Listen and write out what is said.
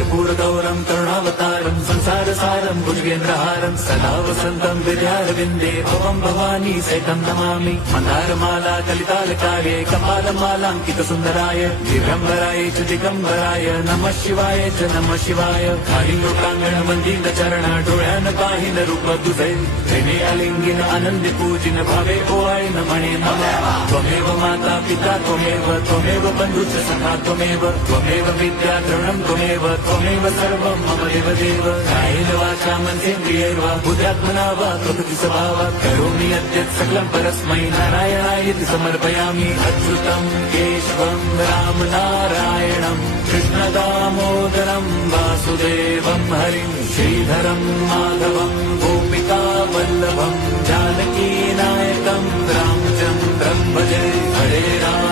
कर्पूरगौरं करुणावतारं संसारसारं भुजगेन्द्रहारं सदा वसन्तं विद्यारविन्दे भवं भवानी सहितं नमामि। मन्दारमाला कलितालकारे कपालमालाङ्कितसुन्दराय दिगम्बराय च दिगम्बराय नमः शिवाय च नमः शिवाय। कालिङ्गोप्राङ्गण मन्दिरचरण डोळ्यान पाहिन रूप तुझे प्रेमे अलिंगिन आनंदी पूजिन भावे ओवाळी नमणे नमः। त्वमेव माता पिता त्वमेव बन्धुश्च सखा त्वमेव विद्या द्रविणं त्वमेव सर्वं मम देवदेव। कायेन वाचा मनसेन्द्रियैर्वा बुद्ध्यात्मना वा प्रकृति स्वभावात् करोमि यद्यत् सकलं परस्मै नारायणायेति समर्पयामि। अच्युतं केशवं रामनारायणं कृष्णदामोदरं वासुदेवं हरिं श्रीधरं माधवं गोपिकावल्लभं जानकीनायकं रामचन्द्रं भजे। हरे राम